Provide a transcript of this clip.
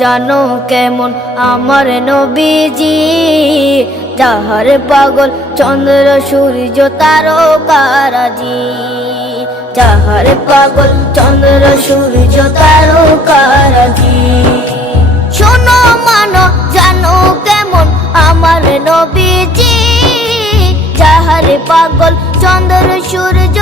জানো কেমন আমার নবীজি, যাহার পাগল চন্দ্র সূর্য তারকারাজি, যাহার পাগল চন্দ্র সূর্য তারকারাজি। শোনো মানো জানো কেমন আমার নবীজি, যাহার পাগল চন্দ্র সূর্য